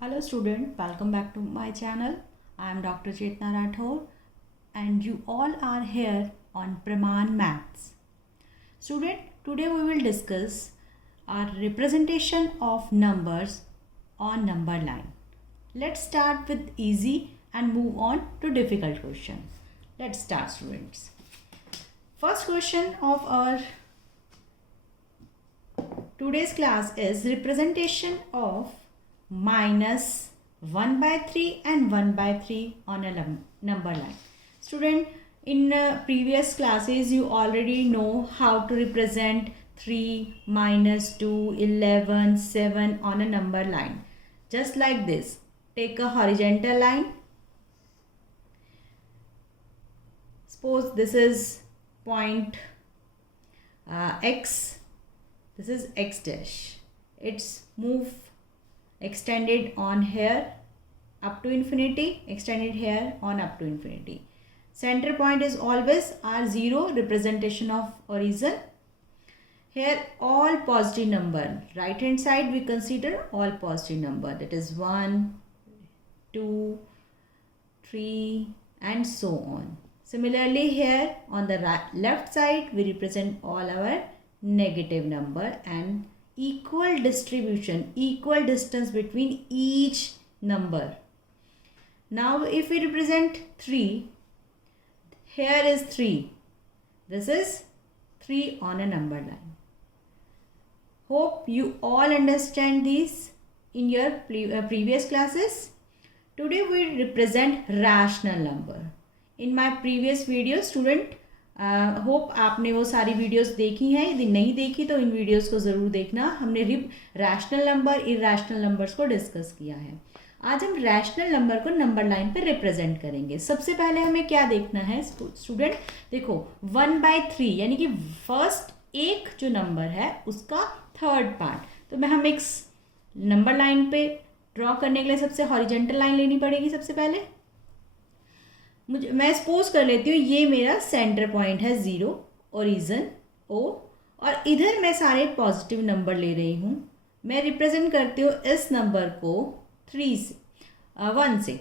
Hello student, welcome back to my channel. I am Dr. Chetna Rathore and you all are here on Praman Maths. Student, today we will discuss our representation of numbers on number line. Let's start with easy and move on to difficult question. Let's start students. First question of our today's class is representation of minus 1 by 3 and 1 by 3 on a number line. Student, in previous classes you already know how to represent 3, minus 2, 11, 7 on a number line. Just like this, take a horizontal line. Suppose this is point x, this is x dash. Its move extended on here up to infinity, extended here on up to infinity. Center point is always R0, representation of origin. Here all positive number, right hand side we consider all positive number, that is 1, 2, 3 and so on. Similarly here on the left side we represent all our negative number and equal distribution, equal distance between each number. Now if we represent 3, here is 3, this is 3 on a number line. Hope you all understand these in your previous classes. Today we represent rational number. In my previous video student, hope आपने वो सारी videos देखी हैं. यदि नहीं देखी तो इन videos को ज़रूर देखना. हमने रैशनल नंबर, इरैशनल नंबर्स को डिस्कस किया है. आज हम रैशनल नंबर को नंबर लाइन पर रिप्रेजेंट करेंगे. सबसे पहले हमें क्या देखना है स्टूडेंट, देखो 1/3 यानी कि फर्स्ट एक जो नंबर है उसका थर्ड पार्ट. तो हम एक नंबर लाइन पे ड्रॉ करने के लिए सबसे हॉरिजेंटल लाइन लेनी पड़ेगी. सबसे पहले मैं सपोज कर लेती हूँ ये मेरा सेंटर पॉइंट है 0, ओरिजिन O, और इधर मैं सारे पॉजिटिव नंबर ले रही हूँ. मैं रिप्रेजेंट करती हूँ इस नंबर को 1 से.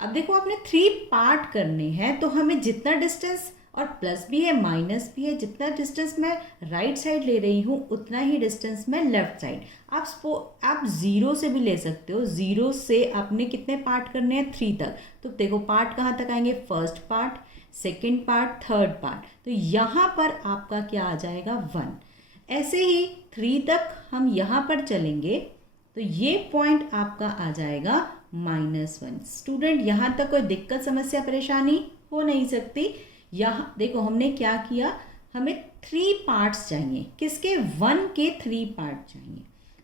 अब देखो आपने 3 पार्ट करने हैं तो हमें जितना डिस्टेंस, और प्लस भी है माइनस भी है, जितना डिस्टेंस मैं राइट साइड ले रही हूँ उतना ही डिस्टेंस मैं लेफ्ट साइड. आप 0 से भी ले सकते हो. 0 से आपने कितने पार्ट करने हैं 3 तक. तो देखो पार्ट कहाँ तक आएंगे, first part, second part, third part. तो यहाँ पर आपका क्या आ जाएगा 1. ऐसे ही 3 तक हम यहाँ पर चलेंगे तो ये पॉइंट आपका आ जाएगा -1. स्टूडेंट यहाँ तक कोई दिक्कत, समस्या, परेशानी हो नहीं सकती. यहाँ देखो हमने क्या किया, हमें 3 पार्ट्स चाहिए. किसके, 1 के 3 पार्ट चाहिए.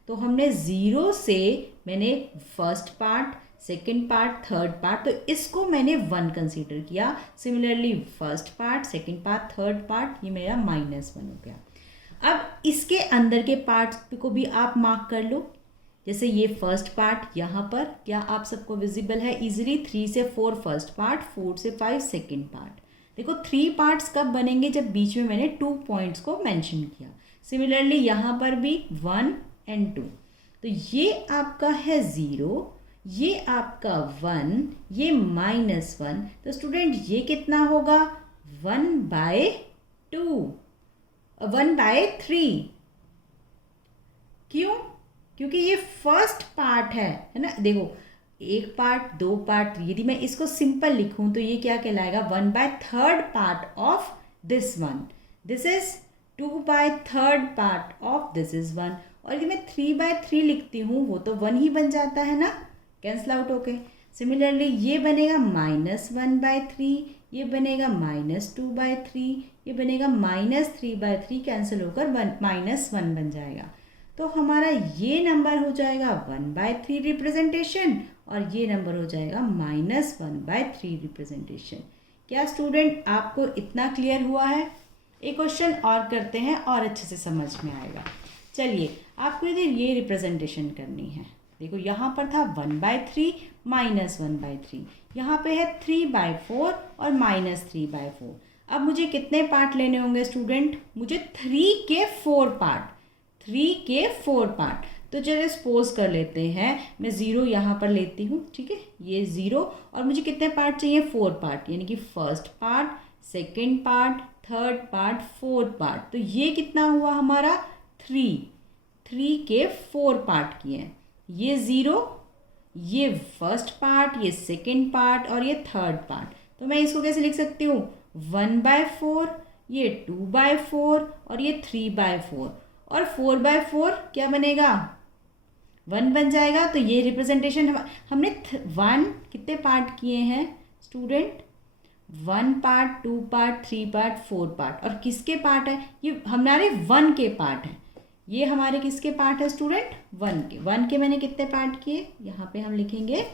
तो हमने 0 से मैंने first part, second part, third part, तो इसको मैंने 1 कंसीडर किया. Similarly first part, second part, third part, ये मेरा -1 हो गया. अब इसके अंदर के पार्ट को भी आप मार्क कर लो. जैसे ये फर्स्ट पार्ट यहाँ पर क्या आप सबको विजिबल है इजीली. 3 से 4 फर्स्ट पार्ट, 4 से 5 सेकंड पार्ट. देखो 3 पार्ट्स कब बनेंगे, जब बीच में मैंने 2 पॉइंट्स को मेंशन किया. सिमिलरली यहाँ पर भी 1 और 2. तो ये आपका है 0, ये आपका 1, ये -1. तो स्टूडेंट ये कितना होगा 1/2, 1/3. क्यों, क्योंकि ये फर्स्ट पार्ट है ना. देखो 1 पार्ट, 2 पार्ट, यदि मैं इसको सिंपल लिखूं तो ये क्या कहलाएगा 1/3 part of this 1. This is 2/3 part of this is 1. और यदि मैं 3/3 लिखती हूँ वो तो 1 ही बन जाता है ना, कैंसल आउट होके. सिमिलरली ये बनेगा -1/3, ये बनेगा -2/3, ये बनेगा -3/3, कैंसिल होकर -1 बन जाएगा. तो हमारा ये नंबर हो जाएगा 1/3 रिप्रेजेंटेशन और ये नंबर हो जाएगा -1/3 रिप्रेजेंटेशन. क्या स्टूडेंट आपको इतना क्लियर हुआ है? एक क्वेश्चन और करते हैं और अच्छे से समझ में आएगा. चलिए आपको इधर ये रिप्रेजेंटेशन करनी है. देखो यहाँ पर था 1/3 -1/3, यहाँ पे है 3/4 और -3/4. अब मुझे कितने पार्ट लेने होंगे स्टूडेंट, मुझे 3 के 4 पार्ट, 3 के 4 पार्ट. तो चलिए सपोज कर लेते हैं मैं 0 यहाँ पर लेती हूँ, ठीक है, ये 0, और मुझे कितने पार्ट चाहिए, 4 पार्ट, यानी कि first part, second part, third part, fourth part. तो ये कितना हुआ हमारा 3 के 4 पार्ट किए हैं, ये 0, ये फर्स्ट पार्ट, ये सेकेंड पार्ट और ये थर्ड पार्ट। तो मैं इसको कैसे लिख सकती हूँ, 1/4, ये 2/4 और ये 3/4, और 4/4 क्या बनेगा, 1 बन जाएगा। तो ये रिप्रेजेंटेशन हमने 1 कितने पार्ट किए हैं student, 1 part, 2 part, 3 part, 4 part, और किसके पार्ट है, ये हमारे 1 के पार्ट हैं। ये हमारे किसके पार्ट है स्टूडेंट, 1 के मैंने कितने पार्ट किए, यहाँ पे हम लिखेंगे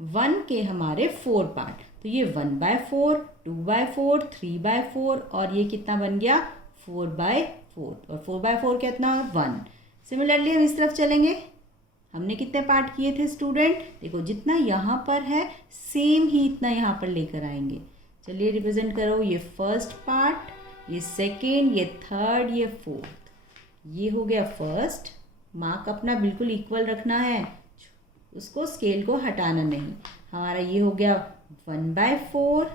1 के हमारे 4 पार्ट। तो ये 1/4, 2/4, 3/4 और ये कितना बन गया 4/4, और 4/4 कितना 1। सिमिलरली हम इस तरफ चलेंगे, हमने कितने पार्ट किए थे स्टूडेंट, देखो जितना यहाँ पर है सेम ही इतना यहाँ पर लेकर आएंगे। चलिए रिप्रेजेंट करो, ये फर्स्ट पार्ट, ये सेकेंड, ये थर्ड, ये फोर्थ, ये हो गया फर्स्ट। मार्क अपना बिल्कुल इक्वल रखना है, उसको स्केल को हटाना नहीं। हमारा ये हो गया 1/4,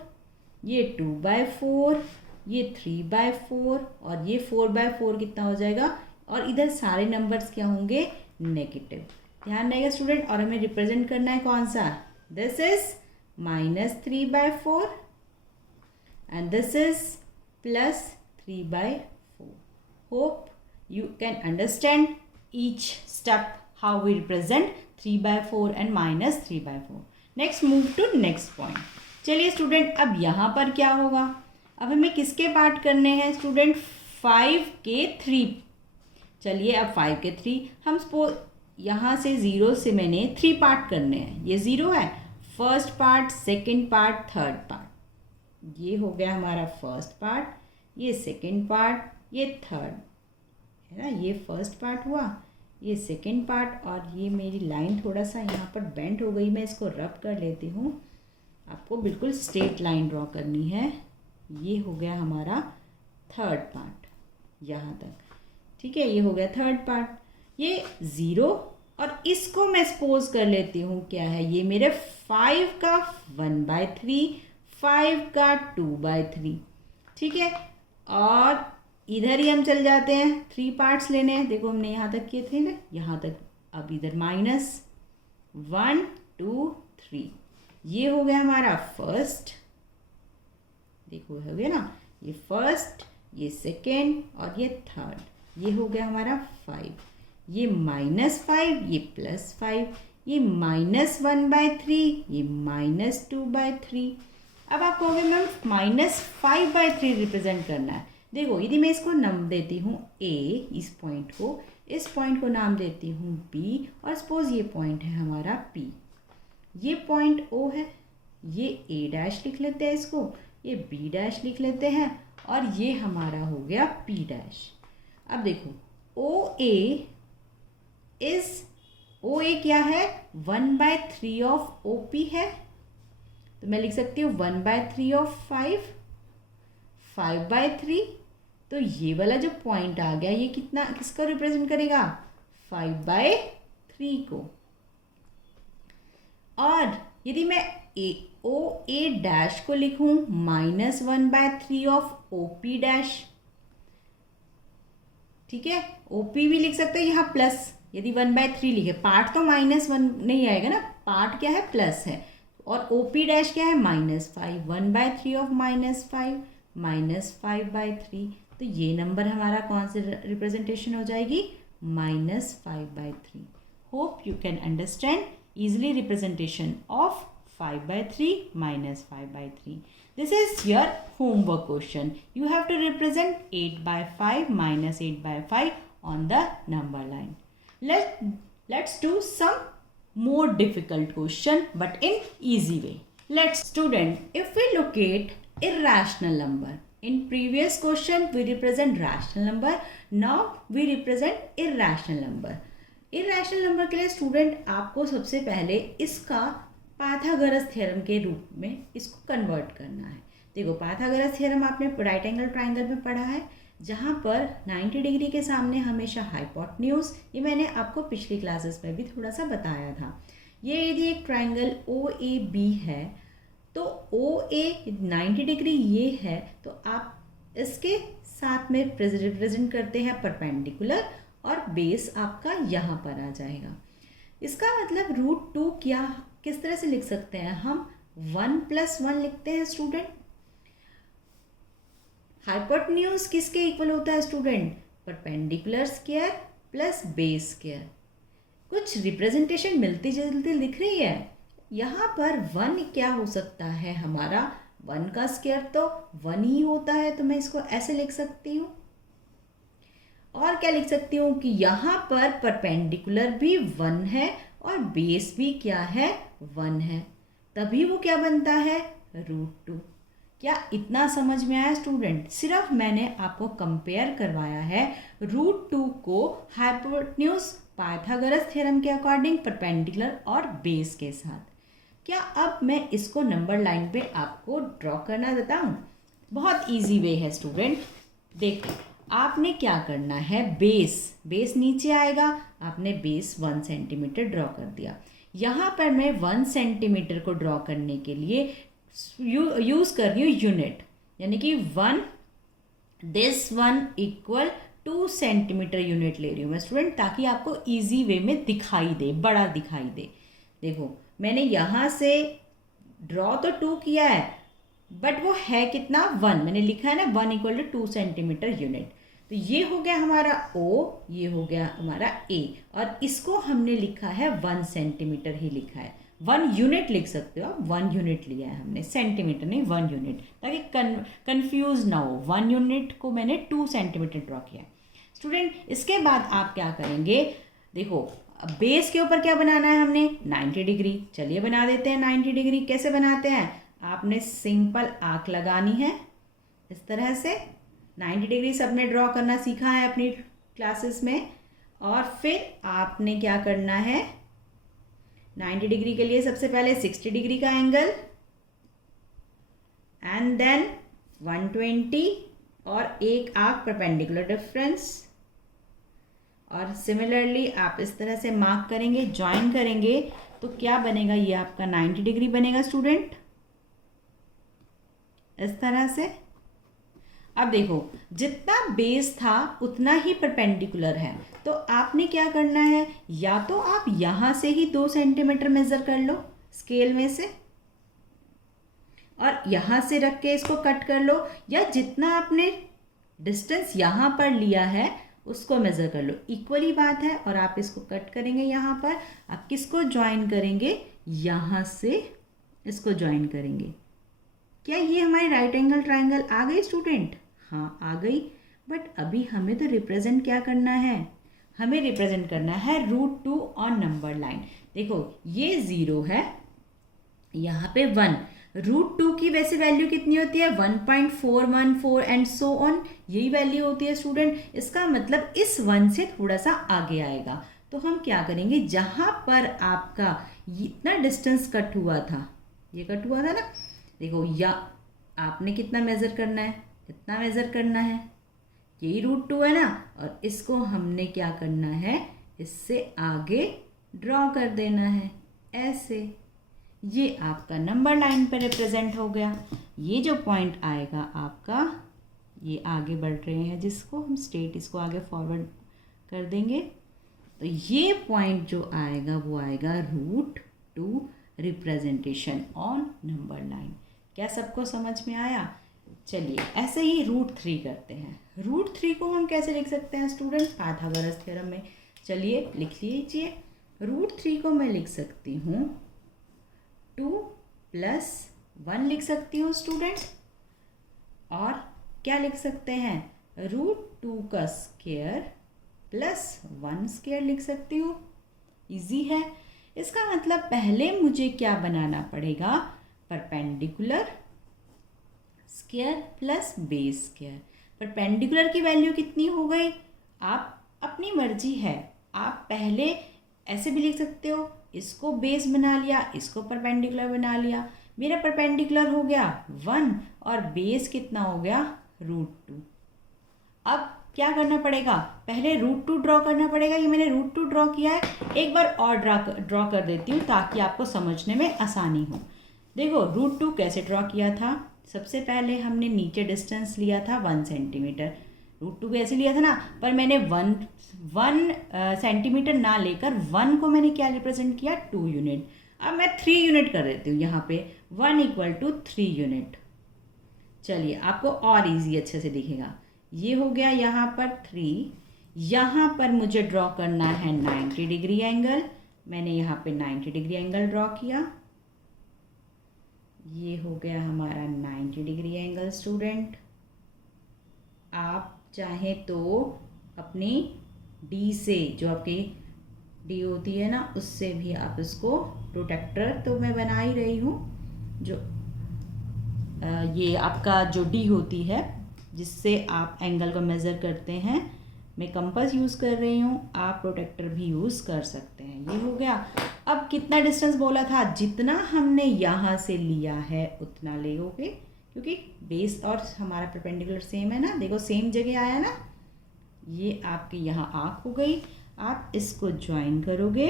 ये 2/4, ये 3/4 और ये 4/4 कितना हो जाएगा, और इधर सारे नंबर्स क्या होंगे, नेगेटिव। ध्यान रहेगा स्टूडेंट, और हमें रिप्रेजेंट करना है कौन सा, this is -3/4 and this is +3/4. Hope you can understand each step how we represent 3/4 and -3/4. Next move to next point. चलिए स्टूडेंट, अब यहाँ पर क्या होगा, अब हमें किसके पार्ट करने हैं स्टूडेंट, 5 के 3। चलिए अब 5 के 3 हम सपोज यहाँ से 0 से मैंने 3 पार्ट करने हैं। ये 0 है, first part, second part, third part. ये हो गया हमारा फर्स्ट पार्ट, ये सेकेंड पार्ट, ये थर्ड है ना, ये फर्स्ट पार्ट हुआ, ये सेकेंड पार्ट, और ये मेरी लाइन थोड़ा सा यहाँ पर बेंड हो गई, मैं इसको रब कर लेती हूँ। आपको बिल्कुल स्ट्रेट लाइन ड्रॉ करनी है। ये हो गया हमारा थर्ड पार्ट यहाँ तक, ठीक है, ये हो गया थर्ड पार्ट, ये 0, और इसको मैं सपोज कर लेती हूँ क्या है, ये मेरे 5 का 1/3, 5 का 2/3, ठीक है। और इधर ही हम चल जाते हैं, 3 पार्ट्स लेने हैं। देखो हमने यहाँ तक किए थे ना, यहाँ तक, अब इधर -1 2 3, ये हो गया हमारा फर्स्ट, देखो हो गया ना, ये फर्स्ट, ये सेकेंड और ये थर्ड, ये हो गया हमारा 5, ये -5, ये +5, ये -1/3, ये -2/3। अब आप कहोगे मैम -5/3 रिप्रेजेंट करना है। देखो यदि मैं इसको नाम देती हूँ A, इस पॉइंट को नाम देती हूँ B, और सपोज ये पॉइंट है हमारा P, ये पॉइंट O है, ये A' लिख लेते हैं इसको, ये B' लिख लेते हैं, और ये हमारा हो गया P'। अब देखो OA क्या है, 1/3 ऑफ OP है, तो मैं लिख सकती हूँ 1/3 ऑफ 5/3। तो ये वाला जो पॉइंट आ गया, ये कितना, किसका रिप्रेजेंट करेगा, 5/3 को। और यदि मैं OA' को लिखूं -1/3 ऑफ OP', ठीक है, OP भी लिख सकते हैं यहाँ प्लस, यदि 1/3 लिखे, पार्ट तो -1 नहीं आएगा ना, पार्ट क्या है प्लस है, और OP' क्या है -5, 1/3 ऑफ -5 -5/3। तो ये नंबर हमारा कौन से रिप्रेजेंटेशन हो जाएगी, -5/3। Hope you can understand easily representation of 5/3 -5/3. This is your homework question. You have to represent 8/5 -8/5 on the number line. Let's do some more difficult question but in easy way. Let's student, if we locate irrational number, in previous question we represent rational number, now we represent irrational number. Irrational number के लिए student आपको सबसे पहले इसका Pythagoras theorem के रूप में इसको कन्वर्ट करना है। देखो पाइथागोरस थ्योरम आपने राइट एंगल ट्राइंगल में पढ़ा है, जहाँ पर 90 डिग्री के सामने हमेशा हाइपोटेन्यूज, ये मैंने आपको पिछली क्लासेस में भी थोड़ा सा बताया था। ये यदि एक ट्राइंगल ओ ए बी है तो ओ ए 90 डिग्री ये है, तो आप इसके साथ में रिप्रेजेंट करते हैं परपेंडिकुलर और बेस आपका यहाँ पर आ जाएगा। इसका मतलब √2 क्या किस तरह से लिख सकते हैं हम? 1 + 1 लिखते हैं स्टूडेंट। हाइपोटेन्यूज किसके इक्वल होता है student? Perpendicular square plus base square. कुछ रिप्रेजेंटेशन मिलती जुलती दिख रही है। यहाँ पर 1 क्या हो सकता है हमारा? 1 का स्क्वायर तो 1 ही होता है, तो मैं इसको ऐसे लिख सकती हूँ। और क्या लिख सकती हूँ कि यहाँ पर परपेंडिकुलर भी 1 है और बेस भी क्या है? 1 है, तभी वो क्या बनता है? √2। क्या इतना समझ में आया स्टूडेंट? सिर्फ मैंने आपको कंपेयर करवाया है √2 को हाइपोटेन्यूज पाइथागोरस थ्योरम के अकॉर्डिंग परपेंडिकुलर और बेस के साथ। क्या अब मैं इसको नंबर लाइन पे आपको ड्रॉ करना बताऊं? बहुत इजी वे है स्टूडेंट। देखो, आपने क्या करना है, बेस नीचे आएगा, आपने बेस 1 सेंटीमीटर ड्रॉ कर दिया। यहाँ पर मैं 1 सेंटीमीटर को ड्रॉ करने के लिए यूज़ कर रही हूँ यूनिट, यानी कि 1 = 2 सेंटीमीटर यूनिट ले रही हूँ मैं स्टूडेंट, ताकि आपको इजी वे में दिखाई दे, बड़ा दिखाई दे। देखो, मैंने यहाँ से ड्रॉ तो 2 किया है, बट वो है कितना? 1। मैंने लिखा है ना 1 = 2 सेंटीमीटर यूनिट। तो ये हो गया हमारा O, ये हो गया हमारा A, और इसको हमने लिखा है 1 सेंटीमीटर ही लिखा है। 1 यूनिट लिख सकते हो आप, 1 यूनिट लिया है हमने, सेंटीमीटर नहीं 1 यूनिट, ताकि कंफ्यूज ना हो। 1 यूनिट को मैंने 2 सेंटीमीटर ड्रॉ किया स्टूडेंट। इसके बाद आप क्या करेंगे? देखो, बेस के ऊपर क्या बनाना है हमने? 90 डिग्री। चलिए बना देते हैं 90 डिग्री। कैसे बनाते हैं? आपने सिंपल आर्क लगानी है इस तरह से। 90 डिग्री सबने ड्रॉ करना सीखा है अपनी क्लासेस में। और फिर आपने क्या करना है? 90 डिग्री के लिए सबसे पहले 60 डिग्री का एंगल, एंड देन 120 और एक आर्क परपेंडिकुलर डिफरेंस। और सिमिलरली आप इस तरह से मार्क करेंगे, ज्वाइन करेंगे, तो क्या बनेगा? ये आपका 90 डिग्री बनेगा स्टूडेंट, इस तरह से। अब देखो, जितना बेस था उतना ही परपेंडिकुलर है, तो आपने क्या करना है? या तो आप यहाँ से ही 2 सेंटीमीटर मेज़र कर लो स्केल में से, और यहाँ से रख के इसको कट कर लो, या जितना आपने डिस्टेंस यहाँ पर लिया है उसको मेज़र कर लो। इक्वली बात है। और आप इसको कट करेंगे यहाँ पर। आप किसको ज्वाइन करेंगे? यहाँ से इसको ज्वाइन करेंगे। क्या ये हमारी राइट एंगल ट्राइंगल आ गई स्टूडेंट? हाँ, आ गई। बट अभी हमें तो रिप्रेजेंट क्या करना है? हमें रिप्रेजेंट करना है √2 ऑन नंबर लाइन। देखो, ये 0 है, यहाँ पे 1। √2 की वैसे वैल्यू कितनी होती है? 1.414 एंड सो ऑन, यही वैल्यू होती है स्टूडेंट। इसका मतलब इस 1 से थोड़ा सा आगे आएगा। तो हम क्या करेंगे? जहाँ पर आपका इतना डिस्टेंस कट हुआ था, ये कट हुआ था ना, देखो, या आपने कितना मेज़र करना है? इतना मेज़र करना है, यही √2 है ना। और इसको हमने क्या करना है? इससे आगे ड्रॉ कर देना है ऐसे। ये आपका नंबर लाइन पर रिप्रेजेंट हो गया। ये जो पॉइंट आएगा आपका, ये आगे बढ़ रहे हैं जिसको हम स्ट्रेट, इसको आगे फॉरवर्ड कर देंगे, तो ये पॉइंट जो आएगा वो आएगा √2 रिप्रेजेंटेशन ऑन नंबर लाइन। क्या सबको समझ में आया? चलिए, ऐसे ही √3 करते हैं। √3 को हम कैसे लिख सकते हैं स्टूडेंट? पाइथागोरस थ्योरम में। चलिए लिख लीजिए। √3 को मैं लिख सकती हूँ 2 + 1 लिख सकती हूँ स्टूडेंट। और क्या लिख सकते हैं? √2 का स्क्वायर प्लस 1 स्क्वायर लिख सकती हूँ। इजी है। इसका मतलब पहले मुझे क्या बनाना पड़ेगा? Perpendicular square plus base square. Perpendicular की वैल्यू कितनी हो गई? आप अपनी मर्जी है, आप पहले ऐसे भी लिख सकते हो, इसको बेस बना लिया, इसको परपेंडिकुलर बना लिया। मेरा परपेंडिकुलर हो गया 1 और बेस कितना हो गया? √2। अब क्या करना पड़ेगा, पहले रूट 2 ड्रॉ करना पड़ेगा। ये मैंने रूट 2 ड्रॉ किया है, एक बार और ड्रॉ कर देती हूँ ताकि आपको समझने में आसानी हो। देखो रूट 2 कैसे ड्रॉ किया था, सबसे पहले हमने नीचे डिस्टेंस लिया था 1 सेंटीमीटर। रूट 2 कैसे लिया था ना, पर मैंने 1 सेंटीमीटर ना लेकर 1 को मैंने क्या रिप्रेजेंट किया, 2 यूनिट। अब मैं 3 यूनिट कर देती हूँ यहाँ पे, 1 = 3 यूनिट। चलिए आपको और इजी अच्छे से दिखेगा। ये हो गया यहाँ पर 3, यहाँ पर मुझे ड्रॉ करना है 90 डिग्री एंगल। मैंने यहाँ पे 90 डिग्री एंगल ड्रॉ किया। ये हो गया हमारा 90 डिग्री एंगल स्टूडेंट। आप चाहें तो अपनी डी से, जो आपकी डी होती है ना, उससे भी आप इसको, प्रोटेक्टर तो मैं बना ही रही हूँ, जो ये आपका जो डी होती है जिससे आप एंगल को मेज़र करते हैं, मैं कंपास यूज़ कर रही हूँ, आप प्रोटेक्टर भी यूज़ कर सकते हैं। ये हो गया। अब कितना डिस्टेंस बोला था, जितना हमने यहाँ से लिया है उतना लेोगे, क्योंकि बेस और हमारा परपेंडिकुलर सेम है ना। देखो सेम जगह आया ना, ये आपके यहाँ आँख हो गई। आप इसको ज्वाइन करोगे,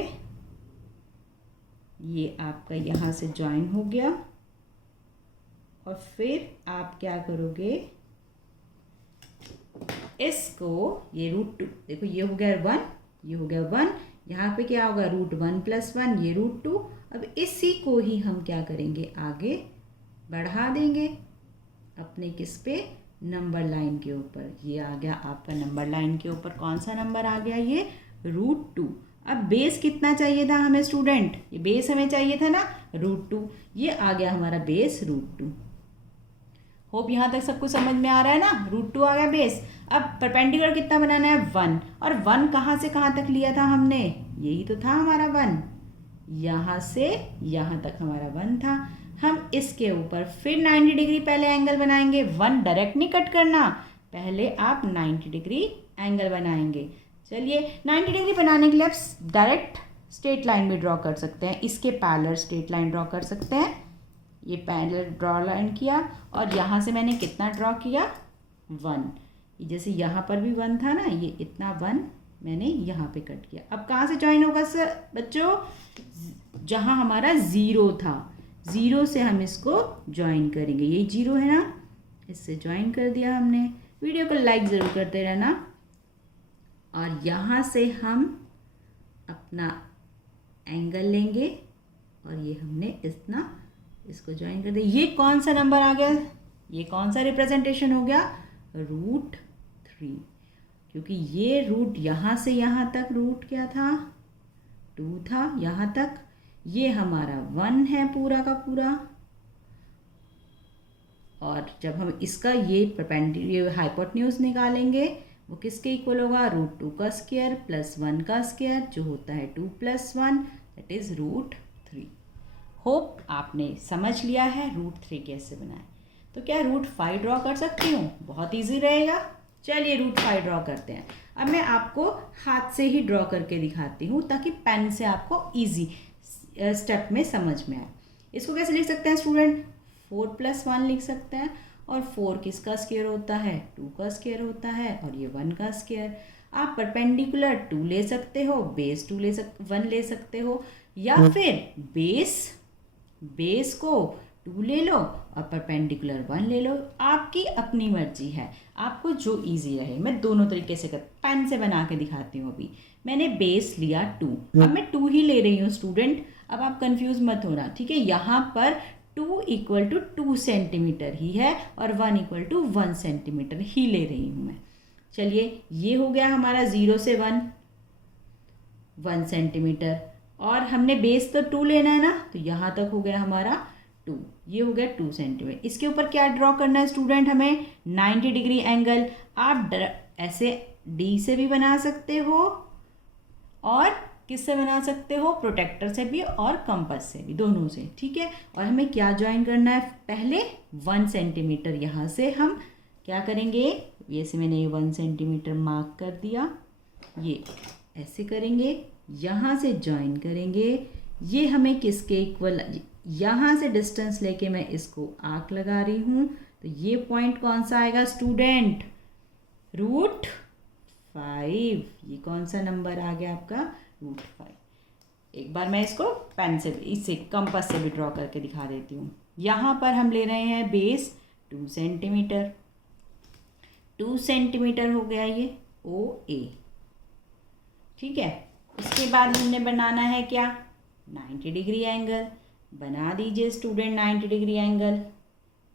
ये आपका यहाँ से ज्वाइन हो गया, और फिर आप क्या करोगे, इसको, ये रूट 2, देखो ये हो गया 1, ये हो गया 1, यहाँ पे क्या होगा, रूट 1 + 1, ये रूट 2। अब इसी को ही हम क्या करेंगे, आगे बढ़ा देंगे अपने किस पे, नंबर लाइन के ऊपर। ये आ गया आपका नंबर लाइन के ऊपर, कौन सा नंबर आ गया, ये रूट 2। अब बेस कितना चाहिए था हमें स्टूडेंट, ये बेस हमें चाहिए था ना रूट 2, ये आ गया हमारा बेस रूट 2। होप यहाँ तक सब कुछ समझ में आ रहा है ना, रूट 2 आ गया बेस। अब परपेंडिकुलर कितना बनाना है, 1, और 1 कहाँ से कहाँ तक लिया था हमने, यही तो था हमारा 1, यहाँ से यहाँ तक हमारा 1 था। हम इसके ऊपर फिर 90 डिग्री पहले एंगल बनाएंगे, 1 डायरेक्ट नहीं कट करना, पहले आप 90 डिग्री एंगल बनाएंगे। चलिए 90 डिग्री बनाने के लिए आप डायरेक्ट स्ट्रेट लाइन भी ड्रॉ कर सकते हैं, इसके पैरेलल स्ट्रेट लाइन ड्रॉ कर सकते हैं। ये पैरेलल ड्रॉ लाइन किया, और यहाँ से मैंने कितना ड्रॉ किया, 1। जैसे यहाँ पर भी 1 था ना, ये इतना 1 मैंने यहाँ पे कट किया। अब कहाँ से ज्वाइन होगा सर बच्चों, जहाँ हमारा 0 था, 0 से हम इसको ज्वाइन करेंगे। यही 0 है ना, इससे ज्वाइन कर दिया हमने। वीडियो को लाइक ज़रूर करते रहना। और यहाँ से हम अपना एंगल लेंगे, और ये हमने इतना इसको ज्वाइन कर दिया। ये कौन सा नंबर आ गया, ये कौन सा रिप्रेजेंटेशन हो गया, रूट 3, क्योंकि ये रूट यहाँ से यहाँ तक रूट क्या था, 2 था यहाँ तक, ये हमारा 1 है पूरा का पूरा। और जब हम इसका ये परपेंडिकुलर हाइपोटेन्यूज निकालेंगे, वो किसके इक्वल होगा, रूट 2 का स्क्वायर प्लस 1 का स्क्वायर, जो होता है 2 + 1, दैट इज़ रूट 3। होप आपने समझ लिया है रूट 3 कैसे बनाए। तो क्या रूट 5 ड्रॉ कर सकती हूँ, बहुत इजी रहेगा। चलिए रूट 5 ड्रॉ करते हैं। अब मैं आपको हाथ से ही ड्रॉ करके दिखाती हूँ, ताकि पेन से आपको इजी स्टेप में समझ में आए। इसको कैसे लिख सकते हैं स्टूडेंट, 4 + 1 लिख सकते हैं, और 4 किसका स्क्वायर होता है, 2 का स्क्वायर होता है, और ये 1 का स्क्वायर। आप परपेंडिकुलर 2 ले सकते हो, बेस 1 ले सकते हो, या फिर बेस को 2 ले लो और परपेंडिकुलर 1 ले लो। आपकी अपनी मर्जी है, आपको जो इजी रहे। मैं दोनों तरीके से पेन से बना के दिखाती हूँ। अभी मैंने बेस लिया 2, अब मैं 2 ही ले रही हूँ स्टूडेंट, अब आप कंफ्यूज मत होना, ठीक है। यहाँ पर 2 = 2 सेंटीमीटर ही है, और 1 = 1 सेंटीमीटर ही ले रही हूँ मैं। चलिए ये हो गया हमारा 0 से 1 सेंटीमीटर, और हमने बेस तो 2 लेना है ना, तो यहाँ तक हो गया हमारा 2, ये हो गया 2 सेंटीमीटर। इसके ऊपर क्या ड्रॉ करना है स्टूडेंट, हमें 90 डिग्री एंगल। आप ऐसे डी से भी बना सकते हो, और किससे बना सकते हो, प्रोटेक्टर से भी और कंपास से भी, दोनों से, ठीक है। और हमें क्या ज्वाइन करना है, पहले 1 सेंटीमीटर यहाँ से हम क्या करेंगे, ये से मैंने 1 सेंटीमीटर मार्क कर दिया, ये ऐसे करेंगे, यहाँ से ज्वाइन करेंगे। ये हमें किसके इक्वल, यहाँ से डिस्टेंस लेके मैं इसको आर्क लगा रही हूँ, तो ये पॉइंट कौन सा आएगा स्टूडेंट, √5। ये कौन सा नंबर आ गया आपका? √5। एक बार मैं इसको पेन से, इससे कंपास से भी ड्रॉ करके दिखा देती हूँ। यहाँ पर हम ले रहे हैं बेस 2 सेंटीमीटर। 2 सेंटीमीटर हो गया ये OA। ठीक है, उसके बाद हमने बनाना है क्या? 90 डिग्री एंगल। बना दीजिए स्टूडेंट 90 डिग्री एंगल।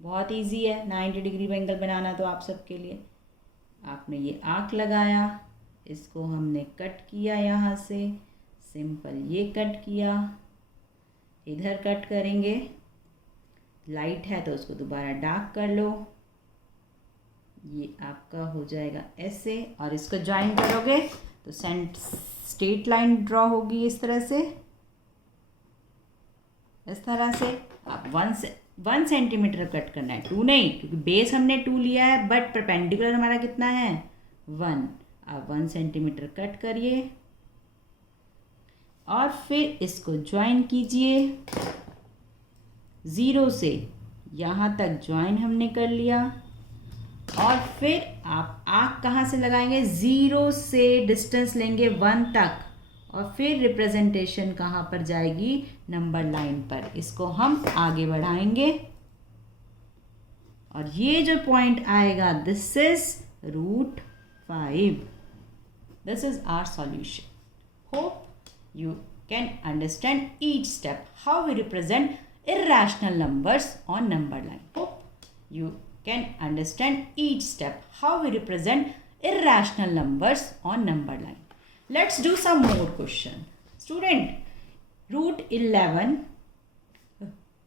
बहुत इजी है 90 डिग्री एंगल बनाना तो आप सबके लिए। आपने ये आर्क लगाया, इसको हमने कट किया यहाँ से, सिंपल ये कट किया, इधर कट करेंगे, लाइट है तो उसको दोबारा डार्क कर लो, ये आपका हो जाएगा ऐसे। और इसको ज्वाइन करोगे तो स्ट्रेट लाइन ड्रॉ होगी इस तरह से। इस तरह से आप 1 सेंटीमीटर कट करना है, 2 नहीं, क्योंकि बेस हमने 2 लिया है बट परपेंडिकुलर हमारा कितना है? 1। आप 1 सेंटीमीटर कट करिए और फिर इसको ज्वाइन कीजिए। 0 से यहाँ तक ज्वाइन हमने कर लिया और फिर आप आर्क कहाँ से लगाएंगे? 0 से डिस्टेंस लेंगे 1 तक और फिर रिप्रेजेंटेशन कहाँ पर जाएगी? नंबर लाइन पर। इसको हम आगे बढ़ाएंगे और ये जो पॉइंट आएगा, this is √5। This is our solution. Hope you can understand each step how we represent irrational numbers on number line. Hope you can understand each step how we represent irrational numbers on number line. Let's do some more question. Student, √11,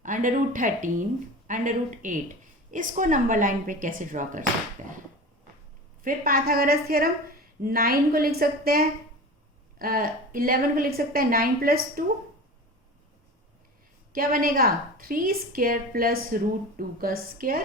√13, √8 इसको number line पे कैसे draw कर सकते हैं? फिर Pythagoras theorem, 9 को लिख सकते हैं, 11 को लिख सकते हैं 9 + 2, क्या बनेगा? 3² + √2 का स्क्वायर।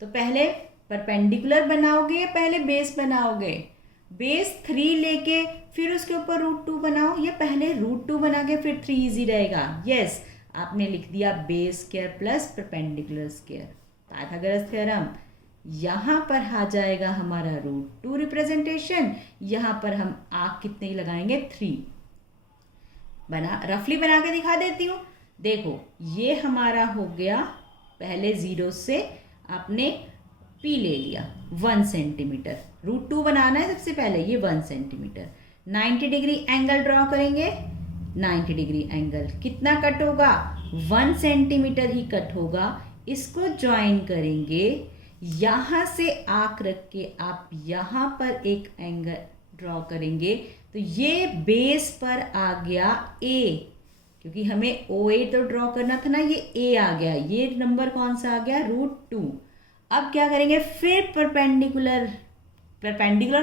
तो पहले परपेंडिकुलर बनाओगे या पहले बेस बनाओगे? बेस 3 लेके फिर उसके ऊपर √2 बनाओ, या पहले √2 बना के फिर 3 इजी रहेगा? यस, आपने लिख दिया base square plus perpendicular square. Pythagoras theorem, यहाँ पर आ जाएगा हमारा √2 रिप्रेजेंटेशन, यहाँ पर हम आर्क कितने ही लगाएंगे? 3। रफली बना के दिखा देती हूँ। देखो ये हमारा हो गया, पहले 0 से आपने P ले लिया 1 सेंटीमीटर, √2 बनाना है सबसे पहले, ये 1 सेंटीमीटर। 90 डिग्री एंगल ड्रॉ करेंगे। 90 डिग्री एंगल कितना कट होगा? 1 सेंटीमीटर ही कट होगा। इसको ज्वाइन करेंगे, यहाँ से आर्क रख के आप यहाँ पर एक एंगल ड्रॉ करेंगे तो ये बेस पर आ गया A, क्योंकि हमें OA तो ड्रॉ करना था ना, ये A आ गया। ये नंबर कौन सा आ गया? √2। अब क्या करेंगे? फिर परपेंडिकुलर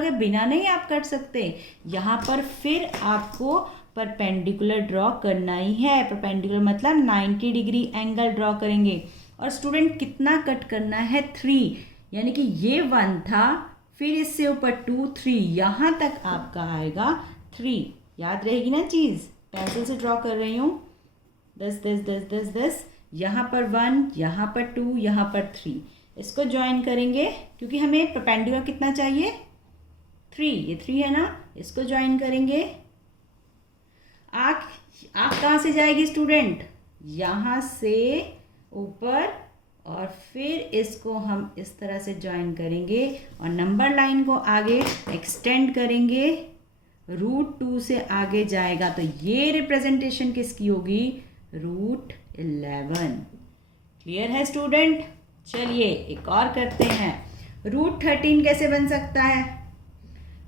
के बिना नहीं आप कट सकते, यहाँ पर फिर आपको परपेंडिकुलर ड्रॉ करना ही है। परपेंडिकुलर मतलब 90 डिग्री एंगल ड्रॉ करेंगे। और स्टूडेंट कितना कट करना है? 3, यानी कि ये 1 था, फिर इससे ऊपर 2, 3, यहाँ तक आपका आएगा 3। याद रहेगी ना चीज़? पेंसिल से ड्रॉ कर रही हूँ, दिस, यहाँ पर 1, यहाँ पर 2, यहाँ पर 3। इसको ज्वाइन करेंगे, क्योंकि हमें परपेंडिकुलर कितना चाहिए? 3, ये 3 है ना, इसको ज्वाइन करेंगे। आर्क कहाँ से जाएगी स्टूडेंट? यहाँ से ऊपर, और फिर इसको हम इस तरह से ज्वाइन करेंगे और नंबर लाइन को आगे एक्सटेंड करेंगे। √2 से आगे जाएगा तो ये रिप्रेजेंटेशन किसकी होगी? √11। क्लियर है स्टूडेंट? चलिए एक और करते हैं। √13 कैसे बन सकता है?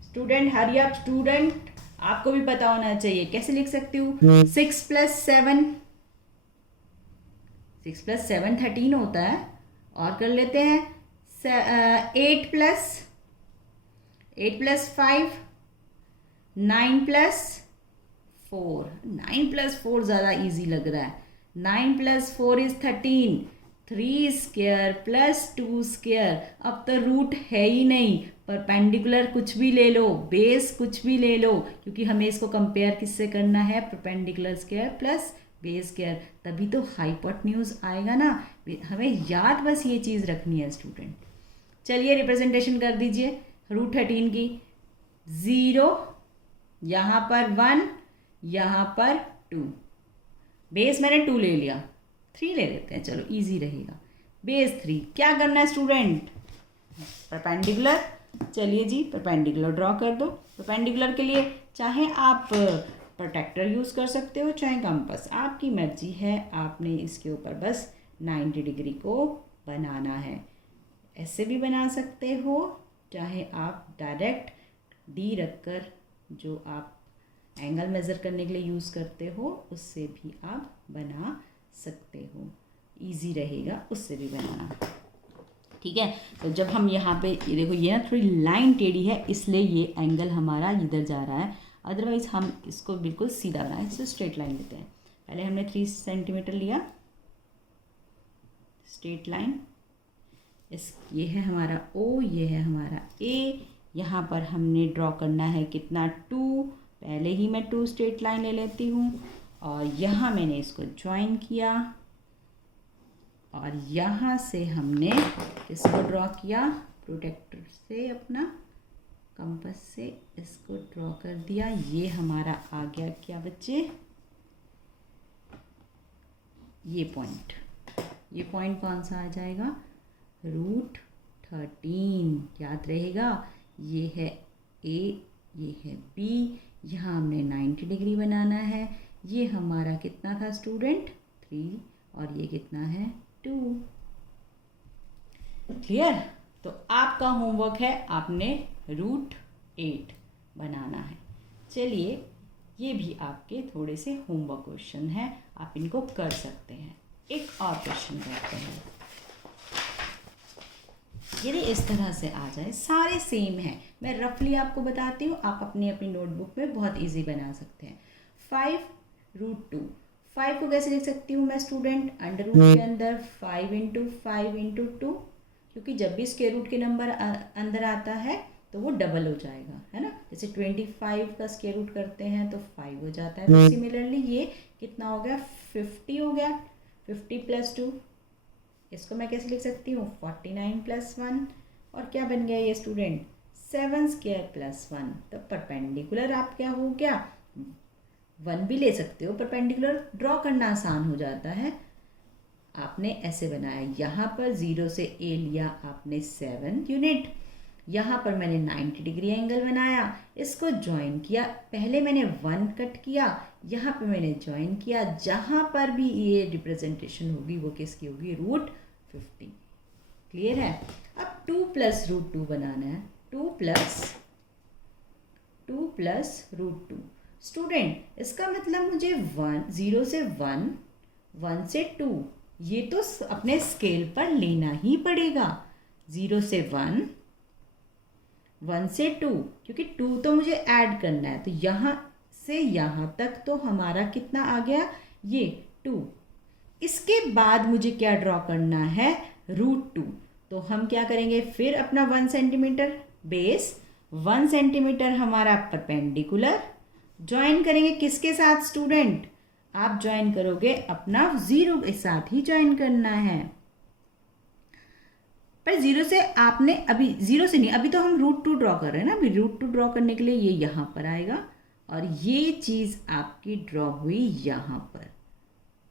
स्टूडेंट हरी अप स्टूडेंट, आपको भी पता होना चाहिए। कैसे लिख सकती हूँ? 6 + 7, 6 + 7 13 होता है। और कर लेते हैं 8 + 5, 9 + 4। 9 + 4 ज़्यादा इजी लग रहा है। 9 + 4 इज 13। 3² + 2²। अब तो रूट है ही नहीं, परपेंडिकुलर कुछ भी ले लो, बेस कुछ भी ले लो, क्योंकि हमें इसको कंपेयर किससे करना है? Perpendicular square plus base square, तभी तो हाइपोटेन्यूज आएगा ना। हमें याद बस ये चीज़ रखनी है स्टूडेंट। चलिए रिप्रेजेंटेशन कर दीजिए √13 की। 0, यहाँ पर 1, यहाँ पर 2। बेस मैंने 2 ले लिया, 3 ले लेते हैं, चलो इजी रहेगा। बेस 3 क्या करना है स्टूडेंट? परपेंडिकुलर। चलिए जी परपेंडिकुलर ड्रॉ कर दो। परपेंडिकुलर के लिए चाहे आप प्रोटेक्टर यूज़ कर सकते हो, चाहे कंपास, आपकी मर्जी है। आपने इसके ऊपर बस 90 डिग्री को बनाना है। ऐसे भी बना सकते हो, चाहे आप डायरेक्ट डी रखकर जो आप एंगल मेज़र करने के लिए यूज़ करते हो उससे भी आप बना सकते हो। इजी रहेगा उससे भी बनाना, ठीक है। तो जब हम यहाँ पे ये देखो, ये ना थोड़ी लाइन टेढ़ी है इसलिए ये एंगल हमारा इधर जा रहा है, अदरवाइज़ हम इसको बिल्कुल सीधा बनाएं। इससे स्ट्रेट लाइन लेते हैं। पहले हमने 3 सेंटीमीटर लिया स्ट्रेट लाइन। ये है हमारा O, ये है हमारा A। यहाँ पर हमने ड्रॉ करना है कितना? 2। पहले ही मैं 2 स्ट्रेट लाइन ले लेती हूँ और यहाँ मैंने इसको ज्वाइन किया और यहाँ से हमने इसको ड्रॉ किया प्रोटेक्टर से, अपना कंपास से इसको ड्रॉ कर दिया। ये हमारा आ गया क्या बच्चे? ये पॉइंट। ये पॉइंट कौन सा आ जाएगा? √13। याद रहेगा, ये है A, ये है B। यहाँ हमने 90 डिग्री बनाना है। ये हमारा कितना था स्टूडेंट? 3 और ये कितना है? 2। क्लियर? तो आपका होमवर्क है, आपने √8 बनाना है। चलिए ये भी आपके थोड़े से होमवर्क क्वेश्चन हैं, आप इनको कर सकते हैं। एक और क्वेश्चन करते हैं। यदि इस तरह से आ जाए, सारे सेम हैं, मैं रफली आपको बताती हूँ, आप अपनी अपनी नोटबुक में बहुत इजी बना सकते हैं। 5√2, 5 को कैसे लिख सकती हूँ मैं स्टूडेंट? अंडर रूट के अंदर 5 × 5 × 2, क्योंकि जब भी स्क्वायर रूट के नंबर अंदर आता है तो वो डबल हो जाएगा, है ना। जैसे 25 का स्क्वायर रूट करते हैं तो 5 हो जाता है। तो सिमिलरली ये कितना हो गया? 50 हो गया। 50 + 2, इसको मैं कैसे लिख सकती हूँ? 49 + 1। और क्या बन गया ये स्टूडेंट? 7² + 1। तो परपेंडिकुलर आप क्या हो गया? 1 भी ले सकते हो, परपेंडिकुलर ड्रॉ करना आसान हो जाता है। आपने ऐसे बनाया, यहाँ पर 0 से A लिया आपने 7 यूनिट, यहाँ पर मैंने 90 डिग्री एंगल बनाया, इसको ज्वाइन किया। पहले मैंने 1 कट किया, यहाँ पे मैंने ज्वाइन किया। जहाँ पर भी ये रिप्रेजेंटेशन होगी वो किसकी होगी? √50। क्लियर है? अब 2 + √2 बनाना है। 2 + √2। स्टूडेंट इसका मतलब मुझे 0 से 1, 1 से 2, ये तो अपने स्केल पर लेना ही पड़ेगा। 0 से 1, 1 से 2, क्योंकि 2 तो मुझे ऐड करना है। तो यहाँ से यहाँ तक तो हमारा कितना आ गया? ये 2। इसके बाद मुझे क्या ड्रॉ करना है? √2। तो हम क्या करेंगे फिर? अपना 1 सेंटीमीटर बेस, 1 सेंटीमीटर हमारा परपेंडिकुलर, ज्वाइन करेंगे किसके साथ स्टूडेंट? आप ज्वाइन करोगे अपना 0 के साथ ही ज्वाइन करना है। पर 0 से आपने अभी 0 से नहीं, अभी तो हम √2 ड्रॉ कर रहे हैं ना। अभी √2 ड्रॉ करने के लिए ये यहाँ पर आएगा और ये चीज़ आपकी ड्रॉ हुई यहाँ पर,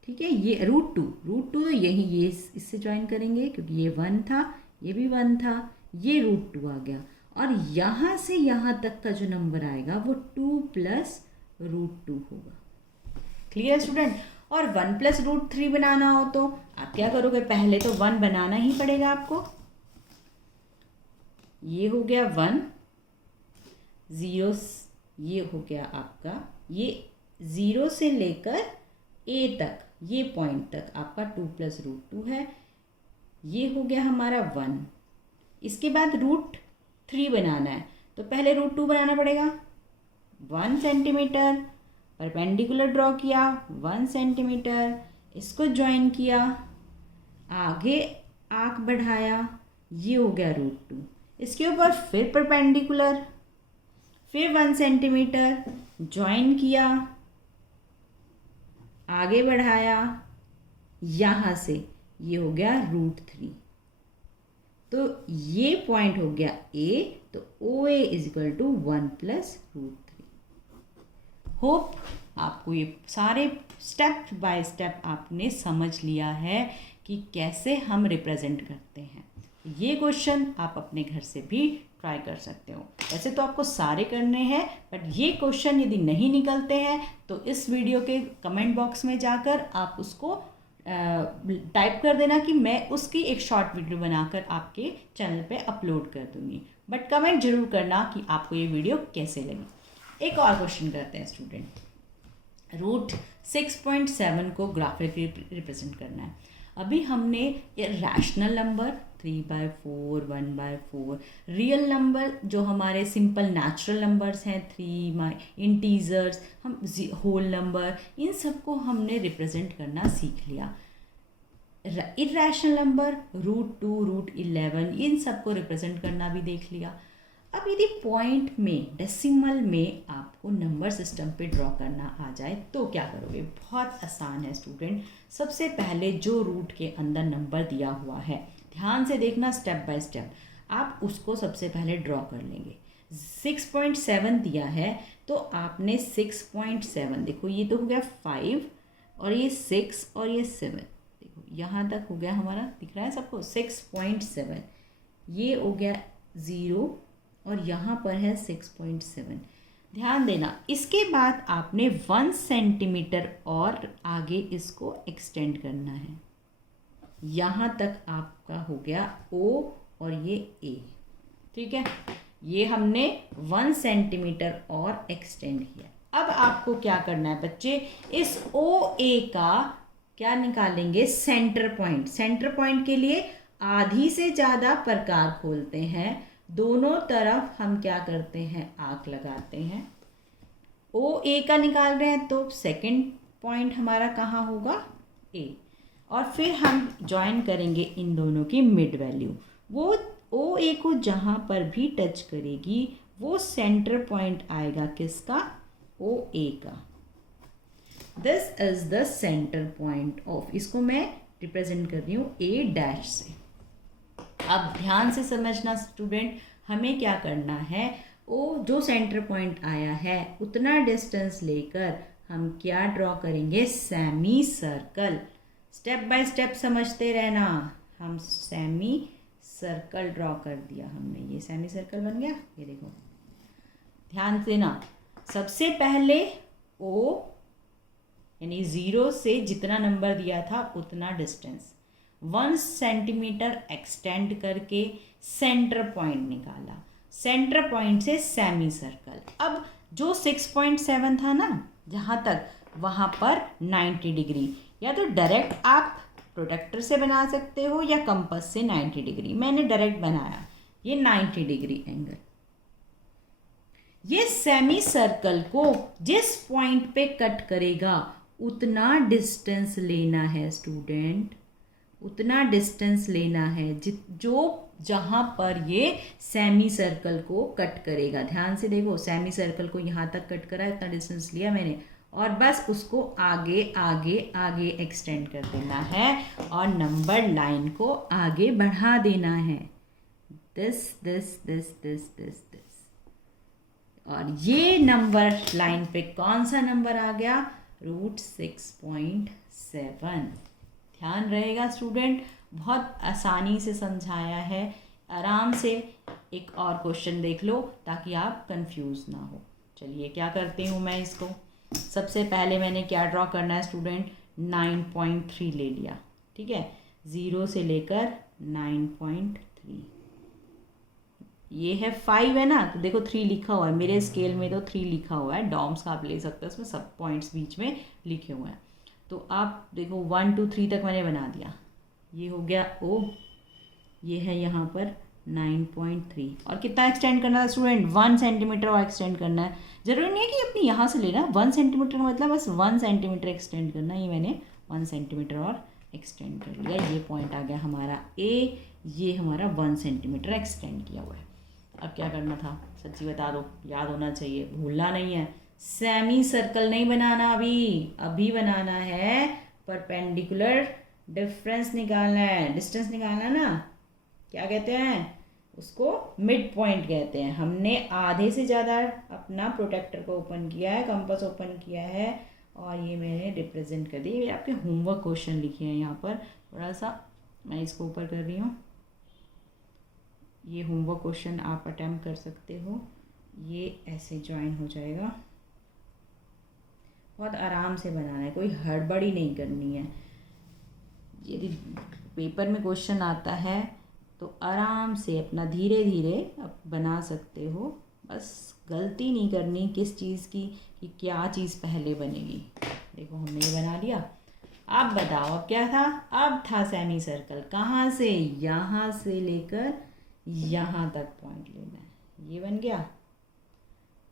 ठीक है। ये √2 तो यही, ये इससे ज्वाइन करेंगे क्योंकि ये 1 था, ये भी 1 था, ये √2 आ गया। और यहाँ से यहाँ तक का जो नंबर आएगा वो 2 + √2 होगा। Clear student? और 1 + √3 बनाना हो तो आप क्या करोगे? पहले तो 1 बनाना ही पड़ेगा आपको। ये हो गया 1, 0, ये हो गया आपका, ये 0 से लेकर A तक, ये पॉइंट तक आपका 2 + √2 है। ये हो गया हमारा 1। इसके बाद √3 बनाना है तो पहले √2 बनाना पड़ेगा। 1 सेंटीमीटर परपेंडिकुलर ड्रॉ किया, 1 सेंटीमीटर, इसको ज्वाइन किया, आगे आर्क बढ़ाया, ये हो गया √2। इसके ऊपर फिर परपेंडिकुलर, फिर 1 सेंटीमीटर ज्वाइन किया, आगे बढ़ाया, यहाँ से ये हो गया √3। तो ये पॉइंट हो गया ए, तो ओ ए इज इक्वल टू 1 + √3। होप आपको ये सारे स्टेप बाय स्टेप आपने समझ लिया है कि कैसे हम रिप्रेजेंट करते हैं। ये क्वेश्चन आप अपने घर से भी ट्राई कर सकते हो। वैसे तो आपको सारे करने हैं, बट ये क्वेश्चन यदि नहीं निकलते हैं तो इस वीडियो के कमेंट बॉक्स में जाकर आप उसको टाइप कर देना कि मैं उसकी एक शॉर्ट वीडियो बनाकर आपके चैनल पे अपलोड कर दूंगी। बट कमेंट जरूर करना कि आपको ये वीडियो कैसे लगी। एक और क्वेश्चन करते हैं स्टूडेंट। रूट 6.7 को ग्राफिकली रिप्रेजेंट करना है। अभी हमने ये रैशनल नंबर 3/4, 1/4, रियल नंबर जो हमारे सिंपल नेचुरल नंबर्स हैं 3, इंटीजर्स, हम होल नंबर, इन सबको हमने रिप्रेजेंट करना सीख लिया। इर्रेशनल नंबर √2, √11, इन सबको रिप्रेजेंट करना भी देख लिया। अब यदि पॉइंट में, डेसिमल में आपको नंबर सिस्टम पे ड्रॉ करना आ जाए तो क्या करोगे? बहुत आसान है स्टूडेंट। सबसे पहले जो रूट के अंदर नंबर दिया हुआ है, ध्यान से देखना स्टेप बाय स्टेप, आप उसको सबसे पहले ड्रॉ कर लेंगे। 6.7 दिया है तो आपने 6.7, देखो ये तो हो गया 5 और ये 6 और ये 7, देखो यहाँ तक हो गया हमारा, दिख रहा है सबको 6.7, ये हो गया 0 और यहाँ पर है 6.7। ध्यान देना, इसके बाद आपने 1 सेंटीमीटर और आगे इसको एक्सटेंड करना है। यहाँ तक आपका हो गया O और ये A, ठीक है। ये हमने 1 सेंटीमीटर और एक्सटेंड किया। अब आपको क्या करना है बच्चे, इस OA का क्या निकालेंगे? Centre point. सेंटर पॉइंट के लिए आधी से ज़्यादा प्रकार खोलते हैं, दोनों तरफ हम क्या करते हैं? आर्क लगाते हैं। OA का निकाल रहे हैं तो सेकंड पॉइंट हमारा कहाँ होगा? A, और फिर हम ज्वाइन करेंगे इन दोनों की मिड वैल्यू। वो OA को जहाँ पर भी टच करेगी वो सेंटर पॉइंट आएगा किसका? OA का। This is the centre point of, इसको मैं रिप्रेजेंट कर रही हूँ A' से। अब ध्यान से समझना स्टूडेंट, हमें क्या करना है? वो जो सेंटर पॉइंट आया है उतना डिस्टेंस लेकर हम क्या ड्रॉ करेंगे? Semi circle. Step by step समझते रहना। हम सेमी सर्कल ड्रॉ कर दिया हमने, ये सेमी सर्कल बन गया। ये देखो, ध्यान देना, सबसे पहले O यानी 0 से जितना नंबर दिया था उतना डिस्टेंस 1 सेंटीमीटर एक्सटेंड करके सेंटर पॉइंट निकाला। सेंटर पॉइंट से सेमी सर्कल। अब जो 6.7 था ना जहाँ तक, वहाँ पर 90 डिग्री, या तो डायरेक्ट आप प्रोटेक्टर से बना सकते हो या कंपास से 90 डिग्री। मैंने डायरेक्ट बनाया, ये 90 डिग्री एंगल। ये सेमी सर्कल को जिस पॉइंट पे कट करेगा उतना डिस्टेंस लेना है स्टूडेंट, उतना डिस्टेंस लेना है जो जहाँ पर ये सेमी सर्कल को कट करेगा। ध्यान से देखो, सेमी सर्कल को यहाँ तक कट करा, इतना डिस्टेंस लिया मैंने, और बस उसको आगे आगे आगे एक्सटेंड कर देना है और नंबर लाइन को आगे बढ़ा देना है। This this this this this this, और ये नंबर लाइन पे कौन सा नंबर आ गया? √6.7। ध्यान रहेगा स्टूडेंट, बहुत आसानी से समझाया है। आराम से एक और क्वेश्चन देख लो ताकि आप कंफ्यूज ना हो। चलिए क्या करती हूँ मैं इसको। सबसे पहले मैंने क्या ड्रॉ करना है स्टूडेंट? 9.3 ले लिया, ठीक है, 0 से लेकर 9.3। ये है 5 है ना, तो देखो 3 लिखा हुआ है, मेरे स्केल में तो 3 लिखा हुआ है। डॉम्स का आप ले सकते हो, उसमें सब पॉइंट्स बीच में लिखे हुए हैं। तो आप देखो 1 2 3 तक मैंने बना दिया। ये हो गया O, ये है यहाँ पर 9.3। और कितना एक्सटेंड करना है स्टूडेंट? 1 सेंटीमीटर और एक्सटेंड करना है। ज़रूरी नहीं है कि अपनी यहाँ से लेना, 1 सेंटीमीटर का मतलब बस 1 सेंटीमीटर एक्सटेंड करना। ये मैंने 1 सेंटीमीटर और एक्सटेंड कर लिया। ये पॉइंट आ गया हमारा A, ये हमारा 1 सेंटीमीटर एक्सटेंड किया हुआ है। अब क्या करना था? सच्ची बता दो, याद होना चाहिए, भूलना नहीं है। सेमी सर्कल नहीं बनाना, अभी बनाना है परपेंडिकुलर डिफरेंस निकालना है, डिस्टेंस निकालना ना। क्या कहते हैं उसको? मिड पॉइंट कहते हैं। हमने आधे से ज़्यादा अपना प्रोटेक्टर को ओपन किया है, कंपास ओपन किया है और ये मैंने रिप्रेजेंट कर दिया। ये आपके होमवर्क क्वेश्चन लिखे हैं यहाँ पर, थोड़ा सा मैं इसको ऊपर कर रही हूँ। ये होमवर्क क्वेश्चन आप अटेम्प्ट कर सकते हो। ये ऐसे ज्वाइन हो जाएगा। बहुत आराम से बनाना है, कोई हड़बड़ी नहीं करनी है। यदि पेपर में क्वेश्चन आता है तो आराम से अपना धीरे धीरे आप बना सकते हो। बस गलती नहीं करनी किस चीज़ की, कि क्या चीज़ पहले बनेगी। देखो हमने ये बना लिया। अब बताओ अब क्या था? अब था सेमी सर्कल। कहाँ से? यहाँ से लेकर यहाँ तक पॉइंट लेना है। ये बन गया,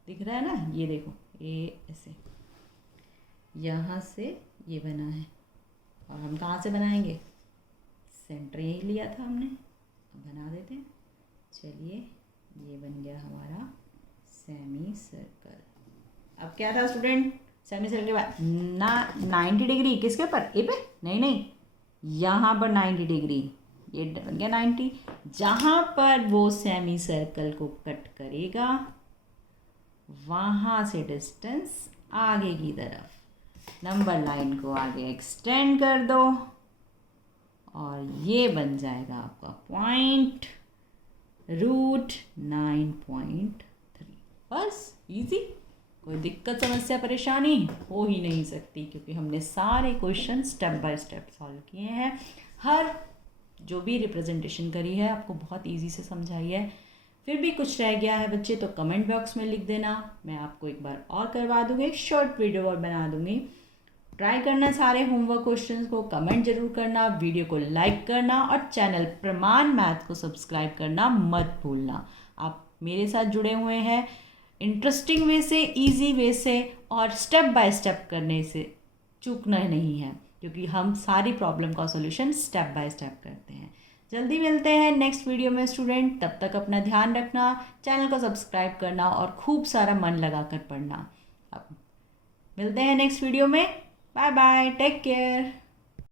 दिख रहा है ना? ये देखो, ये ऐसे यहाँ से ये बना है। और हम कहाँ से बनाएंगे? सेंटर यही लिया था हमने, अब बना देते हैं। चलिए, ये बन गया हमारा सेमी सर्कल। अब क्या था स्टूडेंट? सेमी सर्कल के बाद ना 90 डिग्री किसके ऊपर? ए पे? नहीं, यहाँ पर 90 डिग्री, ये बन गया 90। जहाँ पर वो सेमी सर्कल को कट करेगा वहाँ से डिस्टेंस आगे की तरफ नंबर लाइन को आगे एक्सटेंड कर दो और ये बन जाएगा आपका पॉइंट √9.3। बस इजी, कोई दिक्कत समस्या परेशानी हो ही नहीं सकती, क्योंकि हमने सारे question step by step solve किए हैं। हर जो भी रिप्रेजेंटेशन करी है आपको बहुत इजी से समझाई है। फिर भी कुछ रह गया है बच्चे तो कमेंट बॉक्स में लिख देना, मैं आपको एक बार और करवा दूँगी, एक शॉर्ट वीडियो और बना दूँगी। ट्राई करना सारे होमवर्क क्वेश्चंस को, कमेंट जरूर करना, वीडियो को लाइक करना और चैनल प्रमाण मैथ को सब्सक्राइब करना मत भूलना। आप मेरे साथ जुड़े हुए हैं इंटरेस्टिंग वे से, इजी वे से और स्टेप बाय स्टेप करने से चूकना नहीं है, क्योंकि हम सारी प्रॉब्लम का सॉल्यूशन स्टेप बाय स्टेप करते हैं। जल्दी मिलते हैं नेक्स्ट वीडियो में स्टूडेंट, तब तक अपना ध्यान रखना, चैनल को सब्सक्राइब करना और खूब सारा मन लगा कर पढ़ना। अब मिलते हैं नेक्स्ट वीडियो में। Bye bye, take care.